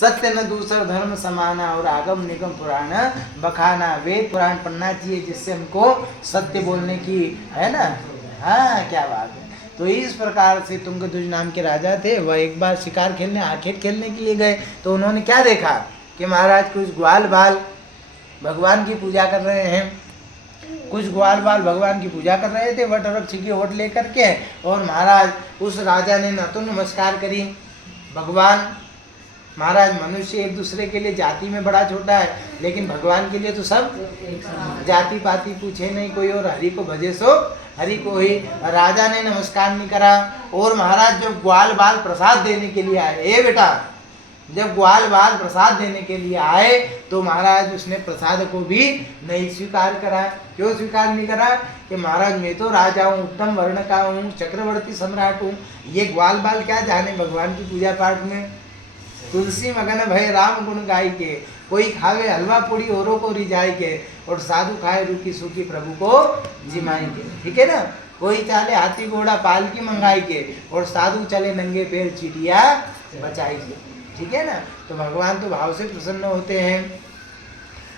सत्य न दूसर धर्म समाना और आगम निगम पुराण बखाना। वेद पुराण पढ़ना चाहिए जिससे हमको सत्य बोलने की है ना। हाँ क्या बात है। तो इस प्रकार से तुंगध्वज नाम के राजा थे, वह एक बार शिकार खेलने आखेट खेलने के लिए गए तो उन्होंने क्या देखा कि महाराज कुछ ग्वाल बाल भगवान की पूजा कर रहे हैं। कुछ ग्वाल बाल भगवान की पूजा कर रहे थे वट वृक्ष की ओट लेकर के। और महाराज उस राजा ने न तो नमस्कार करी। भगवान महाराज मनुष्य एक दूसरे के लिए जाति में बड़ा छोटा है, लेकिन भगवान के लिए तो सब जाति पाति पूछे नहीं कोई, और हरि को भजे सो हरि को ही। राजा ने नमस्कार नहीं करा। और महाराज जब ग्वाल बाल प्रसाद देने के लिए आए, ए बेटा, जब ग्वाल बाल प्रसाद देने के लिए आए तो महाराज उसने प्रसाद को भी नहीं स्वीकार करा। क्यों स्वीकार नहीं करा? कि महाराज मैं तो राजा हूँ, उत्तम वर्ण का हूँ, चक्रवर्ती सम्राट हूँ, ये ग्वाल बाल क्या जाने भगवान की पूजा पाठ में। तुलसी मगन भय राम गुण गाय के, कोई खावे हलवा पूड़ी औरों को रिझाई के, और साधु खाए रूखी सूखी प्रभु को जिमाई के। ठीक है ना। कोई चाले हाथी घोड़ा पालकी मंगाई के, और साधु चले नंगे पैर चीटिया बचाई के। ठीक है ना। तो भगवान तो भाव से प्रसन्न होते हैं।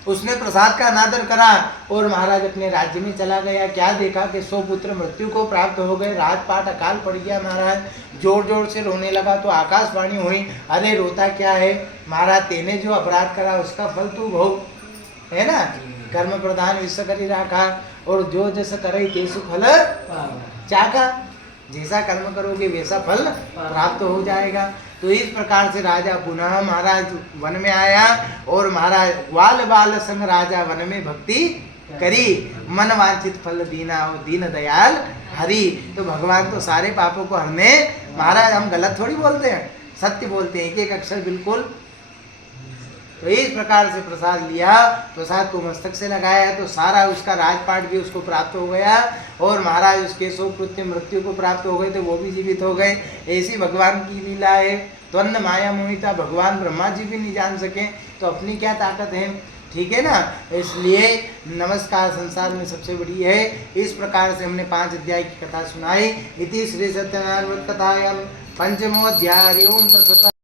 उसने प्रसाद का अनादर करा और महाराज अपने राज्य में चला गया। क्या देखा कि 100 पुत्र मृत्यु को प्राप्त हो गए। राजपाट अकाल पड़ गया। महाराज जोर जोर से रोने लगा तो आकाशवाणी हुई, अरे रोता क्या है महाराज, तेने जो अपराध करा उसका फल तू भोग, है ना। कर्म प्रधान विश्व करी राखा, और जो जैसा करे तेसु फल चाका। जैसा कर्म करोगे वैसा फल प्राप्त हो जाएगा। तो इस प्रकार से राजा पुनः महाराज वन में आया, और महाराज ग्वाल बाल संग राजा वन में भक्ति करी, मन वांछित फल दीना और दीन दयाल हरि। तो भगवान तो सारे पापों को हरने। महाराज हम गलत थोड़ी बोलते हैं, सत्य बोलते हैं, एक एक अक्षर बिल्कुल। तो इस प्रकार से प्रसाद लिया, प्रसाद को मस्तक से लगाया तो सारा उसका राजपाट भी उसको प्राप्त हो गया, और महाराज उसके 100 पुत्र मृत्यु को प्राप्त हो गए तो वो भी जीवित हो गए। ऐसी भगवान की लीला है। तो अन्न माया मोहिता, भगवान ब्रह्मा जी भी नहीं जान सके तो अपनी क्या ताकत है। ठीक है ना। इसलिए नमस्कार संसार में सबसे बड़ी है। इस प्रकार से हमने 5 अध्याय की कथा सुनाई। इति श्री सत्यनारायण व्रत कथायां पंचमो अध्याय। ओम तत्सत।